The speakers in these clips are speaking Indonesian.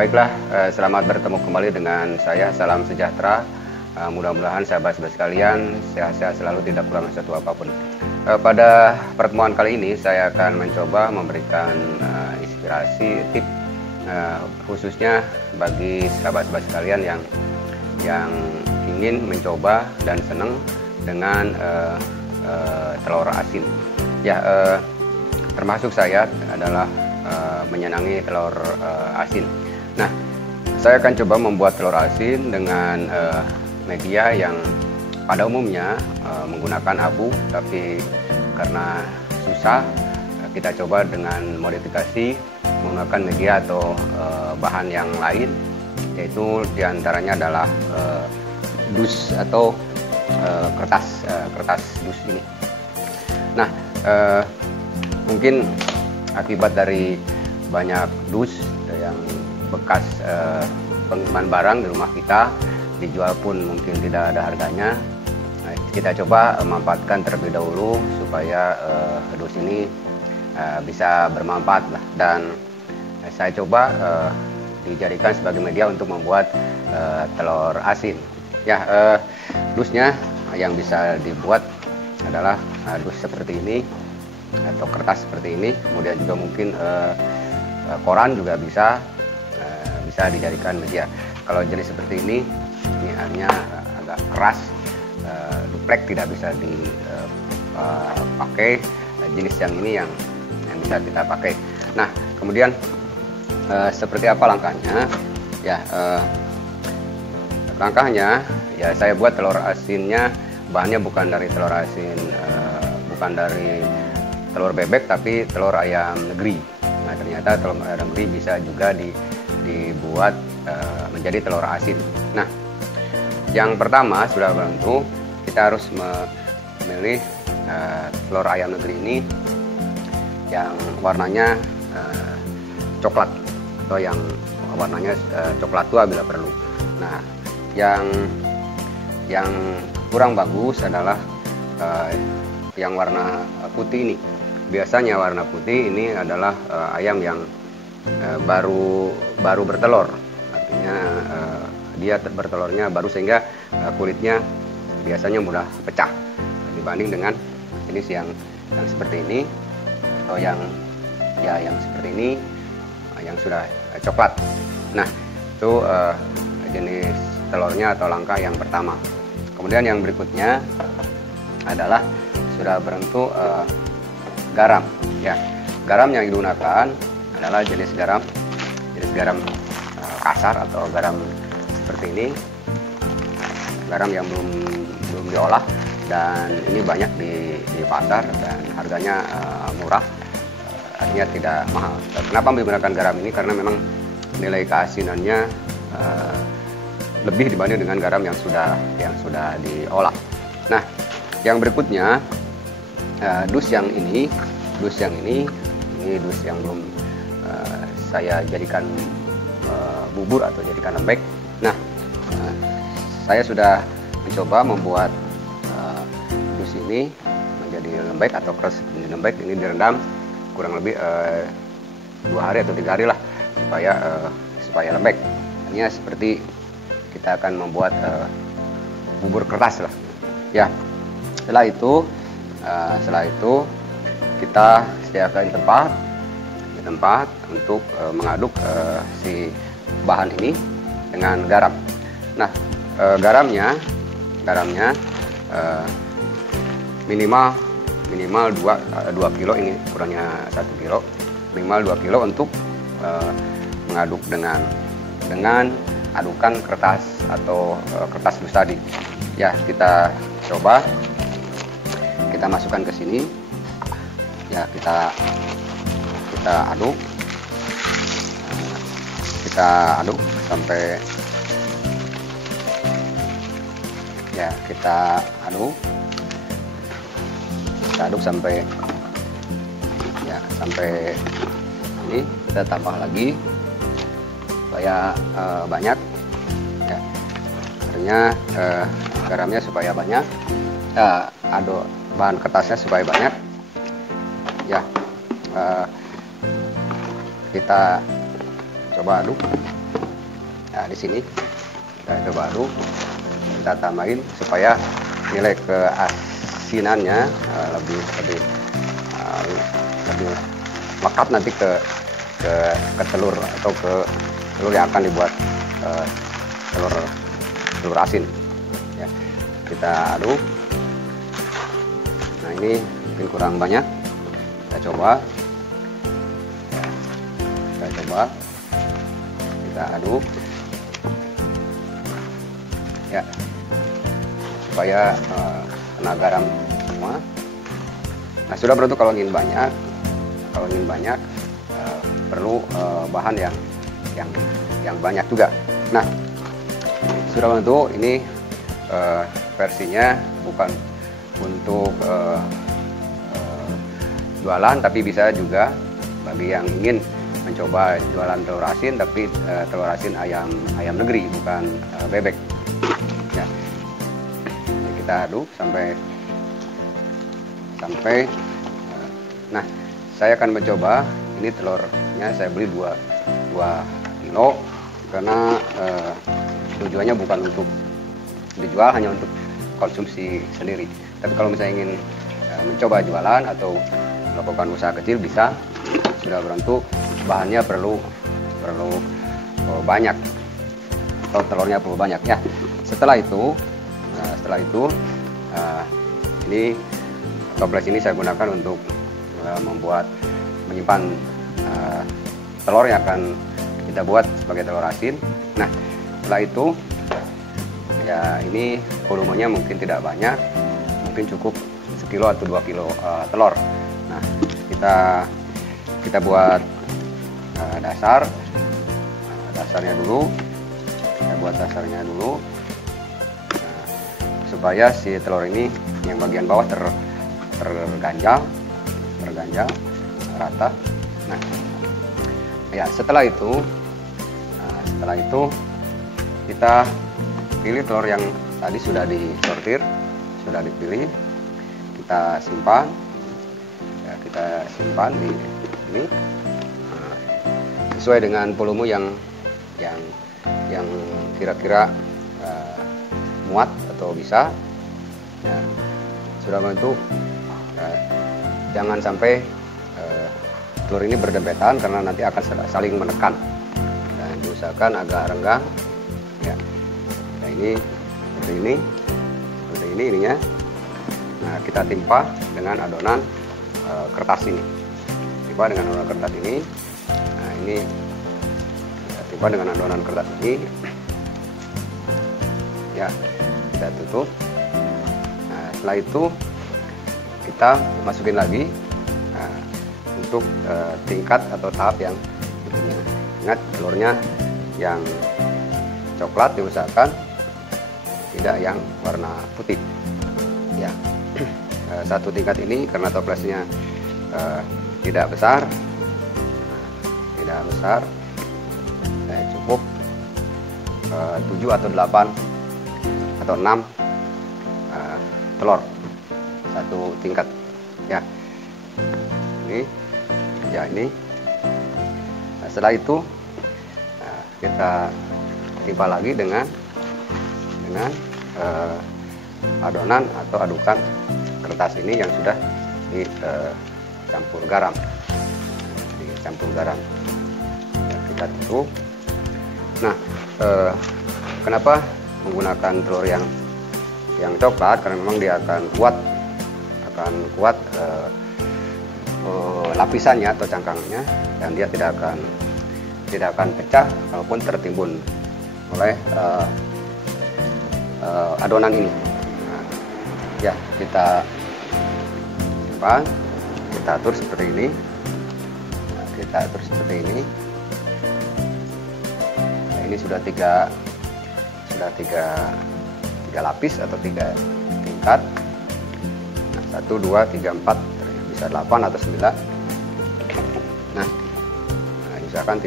Baiklah, selamat bertemu kembali dengan saya. Salam sejahtera. Mudah-mudahan sahabat-sahabat sekalian sehat-sehat selalu, tidak kurang satu apapun. Pada pertemuan kali ini saya akan mencoba memberikan inspirasi, tip khususnya bagi sahabat-sahabat sekalian yang ingin mencoba dan senang dengan telur asin. Ya, termasuk saya adalah menyenangi telur asin. Nah, saya akan coba membuat telur asin dengan media yang pada umumnya menggunakan abu, tapi karena susah, kita coba dengan modifikasi menggunakan media atau bahan yang lain, yaitu diantaranya adalah dus atau kertas dus ini. Nah, mungkin akibat dari banyak dus yang bekas pengiriman barang di rumah kita, dijual pun mungkin tidak ada harganya. Nah, kita coba memanfaatkan terlebih dahulu supaya dus ini bisa bermanfaat lah. Dan saya coba dijadikan sebagai media untuk membuat telur asin. Ya, dusnya yang bisa dibuat adalah dus seperti ini atau kertas seperti ini. Kemudian juga mungkin koran juga bisa dijadikan media. Kalau jenis seperti ini hanya agak keras, duplek, tidak bisa dipakai. Jenis yang ini yang bisa kita pakai. Nah, kemudian seperti apa langkahnya? Ya, langkahnya ya saya buat telur asinnya, bahannya bukan dari telur asin, bukan dari telur bebek, tapi telur ayam negeri. Nah, ternyata telur ayam negeri bisa juga dibuat menjadi telur asin. Nah, yang pertama sudah tentu kita harus memilih telur ayam negeri ini yang warnanya coklat atau yang warnanya coklat tua bila perlu. Nah, yang kurang bagus adalah yang warna putih ini. Biasanya warna putih ini adalah ayam yang baru bertelur, artinya dia bertelurnya baru, sehingga kulitnya biasanya mudah pecah dibanding dengan jenis yang seperti ini atau yang seperti ini yang sudah coklat. Nah, itu jenis telurnya atau langkah yang pertama. Kemudian yang berikutnya adalah sudah berbentuk garam. Ya, garam yang digunakan adalah jenis garam kasar atau garam seperti ini, garam yang belum diolah, dan ini banyak di pasar dan harganya murah, artinya tidak mahal. Kenapa menggunakan garam ini? Karena memang nilai keasinannya lebih dibanding dengan garam yang sudah diolah. Nah, yang berikutnya dus yang ini dus yang belum saya jadikan bubur atau jadikan lembek. Nah, saya sudah mencoba membuat dus ini menjadi lembek atau keras menjadi lembek. Ini direndam kurang lebih 2 hari atau 3 hari lah supaya lembek. Hanya seperti kita akan membuat bubur kertas lah. Ya, setelah itu kita sediakan tempat untuk mengaduk si bahan ini dengan garam. Nah, garamnya minimal 2 kilo, ini kurangnya 1 kilo, minimal 2 kilo untuk mengaduk dengan adukan kertas atau kertas dus tadi. Ya, kita coba kita masukkan ke sini. Ya, kita aduk sampai sampai ini. Kita tambah lagi supaya banyak, ya, artinya garamnya supaya banyak, aduk bahan kertasnya supaya banyak. Ya, kita coba aduk. Nah, di sini kita coba aduk, kita tambahin supaya nilai keasinannya lebih lekat nanti ke telur atau ke telur yang akan dibuat telur asin. Ya, kita aduk. Nah, ini mungkin kurang banyak. Kita coba. Kita aduk. Ya, supaya kena garam semua. Nah, sudah beruntuk. Kalau ingin banyak perlu bahan yang banyak juga. Nah, sudah beruntuk. Ini versinya bukan untuk jualan, tapi bisa juga bagi yang ingin mencoba jualan telur asin, tapi telur asin ayam negeri, bukan bebek. Ya. Jadi kita aduk sampai nah, saya akan mencoba. Ini telurnya saya beli 2 kilo karena tujuannya bukan untuk dijual, hanya untuk konsumsi sendiri. Tapi kalau misalnya ingin mencoba jualan atau melakukan usaha kecil, bisa. Sudah beruntuk. Bahannya perlu banyak, atau telurnya perlu banyak ya. Setelah itu ini toples ini saya gunakan untuk menyimpan telur yang akan kita buat sebagai telur asin. Nah, setelah itu ya, ini volumenya mungkin tidak banyak, mungkin cukup 1 kilo atau 2 kilo telur. Nah, kita buat dasarnya dulu. Kita buat dasarnya dulu, supaya si telur ini yang bagian bawah terganjal rata. Nah, ya, setelah itu kita pilih telur yang tadi sudah disortir, sudah dipilih, kita simpan. Ya, kita simpan di ini sesuai dengan volume yang kira-kira muat atau bisa. Ya, sudah bentuk. Jangan sampai telur ini berdempetan, karena nanti akan saling menekan, dan diusahakan agak renggang. Ya, nah, ini seperti ini ininya. Nah, kita timpa dengan adonan kertas ini. Timpa dengan adonan kertas ini. Nah, ini kita timpa dengan adonan kertas ini. Ya, kita tutup. Nah, setelah itu kita masukin lagi untuk tingkat atau tahap yang berikutnya. Ingat, telurnya yang coklat diusahakan, tidak yang warna putih. Ya, satu tingkat ini karena toplesnya tidak besar, cukup 7 atau 8 atau 6 telur satu tingkat. Ya, ini. Nah, setelah itu kita timpa lagi dengan adonan atau adukan kertas ini yang sudah dicampur garam. Ya, kita tutup. Nah, kenapa menggunakan telur yang coklat? Karena memang dia akan kuat lapisannya atau cangkangnya, dan dia tidak akan pecah walaupun tertimbun oleh adonan ini. Nah, ya, kita simpan, kita atur seperti ini. Nah, ini sudah tiga lapis atau 3 tingkat. Nah, 1, 2, 3, 4, bisa 8 atau 9. Nah, diusahakan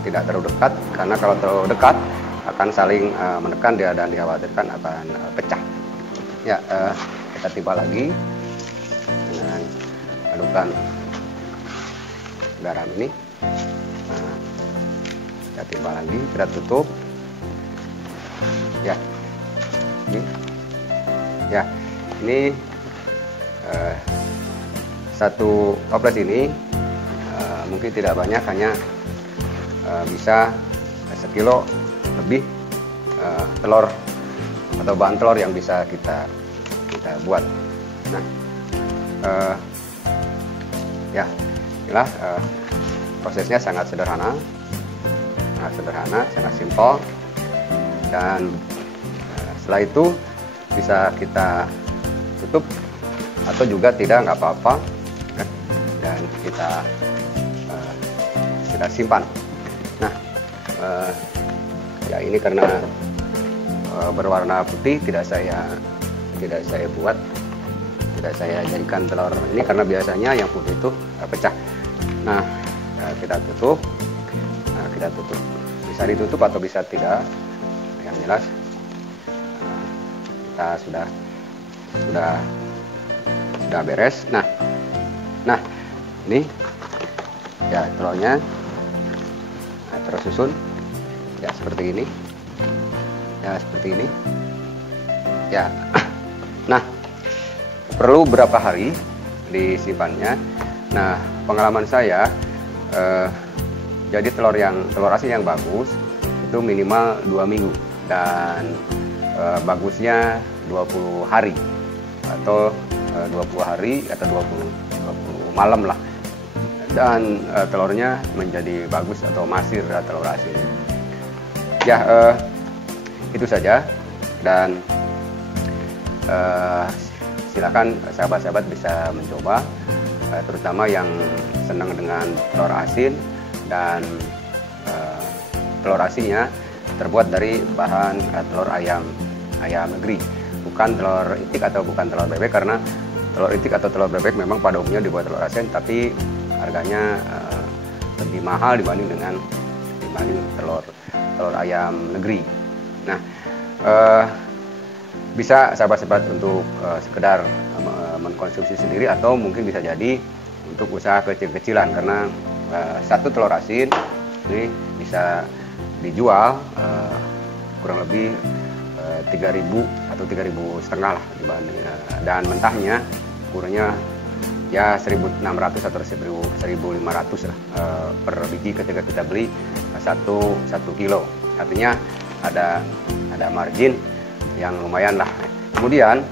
tidak terlalu dekat, karena kalau terlalu dekat akan saling menekan dia dan dikhawatirkan akan pecah. Ya, kita timpa lagi dengan adukan garam ini. Nah, kita timbang lagi, kita tutup. Ya, ini, ya, ini satu toples ini mungkin tidak banyak, hanya bisa sekilo lebih telur atau bahan telur yang bisa kita buat. Nah, ya, inilah prosesnya sangat sederhana, sangat simpel, dan setelah itu bisa kita tutup atau juga tidak, nggak apa-apa, dan kita simpan. Nah, ya ini karena berwarna putih, tidak saya buat, tidak saya jadikan telur ini karena biasanya yang putih itu pecah. Nah, kita tutup. Bisa ditutup atau bisa tidak, yang jelas kita sudah beres. Nah, ini ya telurnya tersusun ya seperti ini, ya. Nah, perlu berapa hari disimpannya? Nah, pengalaman saya, jadi telur asin yang bagus itu minimal 2 minggu, dan bagusnya 20 hari atau 20 hari atau 20 malam lah, dan telurnya menjadi bagus atau masir telur asin. Ya, itu saja, dan silakan sahabat-sahabat bisa mencoba, terutama yang senang dengan telur asin, dan telur asinnya terbuat dari bahan telur ayam negeri, bukan telur itik atau bukan telur bebek, karena telur itik atau telur bebek memang pada umumnya dibuat telur asin, tapi harganya lebih mahal dibanding telur ayam negeri. Nah, bisa sahabat-sahabat untuk sekedar mengkonsumsi sendiri, atau mungkin bisa jadi untuk usaha kecil-kecilan, karena satu telur asin ini bisa dijual kurang lebih 3.000 atau 3.500 lah dibanding, dan mentahnya ukurannya ya 1.600 atau 1.500 lah per biji ketika kita beli 1 kilo. Artinya ada margin yang lumayan lah. Kemudian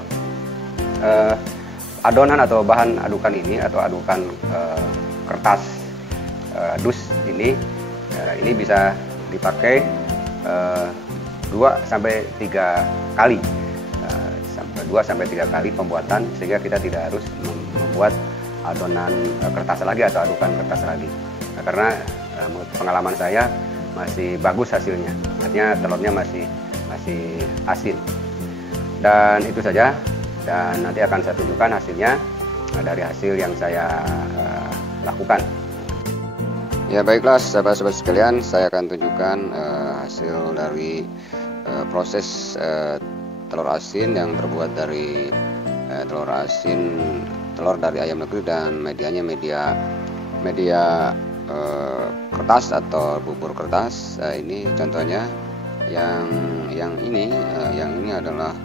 adonan atau bahan adukan ini, atau adukan kertas dus ini bisa dipakai 2-3 kali, 2-3 kali pembuatan, sehingga kita tidak harus membuat adonan kertas lagi atau adukan kertas lagi. Nah, karena menurut pengalaman saya masih bagus hasilnya, artinya telurnya masih asin. Dan itu saja, dan nanti akan saya tunjukkan hasilnya dari hasil yang saya lakukan. Ya, baiklah sahabat-sahabat sekalian, saya akan tunjukkan hasil dari proses telur asin yang terbuat dari telur dari ayam negeri, dan medianya media kertas atau bubur kertas. Ini contohnya yang ini adalah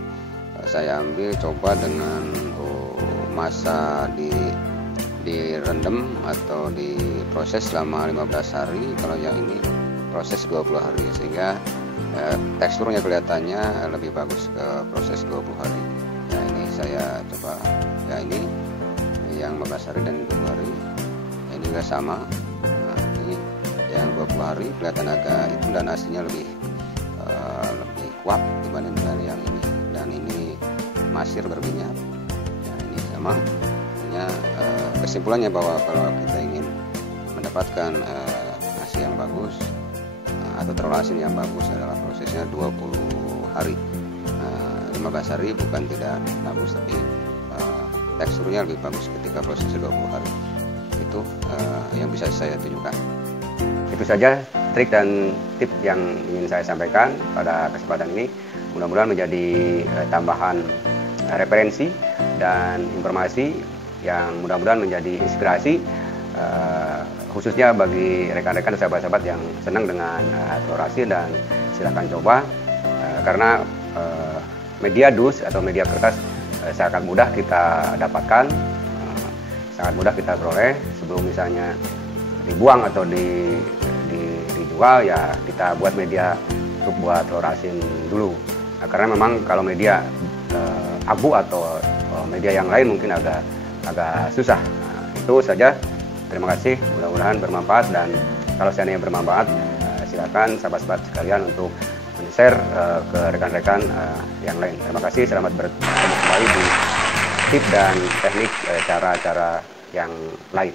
saya ambil coba dengan masa direndam atau diproses selama 15 hari. Kalau yang ini proses 20 hari, sehingga teksturnya kelihatannya lebih bagus ke proses 20 hari. Nah, ini saya coba, ya ini yang 15 hari dan 20 hari, ini juga sama. Nah, ini yang 20 hari kelihatan agak hitam dan asinnya lebih kuat dibanding dengan yang ini, dan ini masir berminyak. Nah, ini sama. Kesimpulannya bahwa kalau kita ingin mendapatkan hasil yang bagus atau telur asin yang bagus, adalah prosesnya 20 hari. 15 hari bukan tidak bagus, tapi teksturnya lebih bagus ketika prosesnya 20 hari. Itu yang bisa saya tunjukkan. Itu saja trik dan tip yang ingin saya sampaikan pada kesempatan ini. Mudah-mudahan menjadi tambahan referensi dan informasi yang mudah-mudahan menjadi inspirasi khususnya bagi rekan-rekan sahabat-sahabat yang senang dengan telur asin, dan silakan coba karena media dus atau media kertas sangat mudah kita dapatkan, sangat mudah kita peroleh. Sebelum misalnya dibuang atau dijual, ya kita buat media untuk buat telur asin dulu. Karena memang kalau media abu atau media yang lain mungkin agak susah. Itu saja. Terima kasih. Mudah-mudahan bermanfaat, dan kalau seandainya bermanfaat, silakan sahabat-sahabat sekalian untuk share ke rekan-rekan yang lain. Terima kasih. Selamat bertemu kembali di tips dan teknik cara-cara yang lain.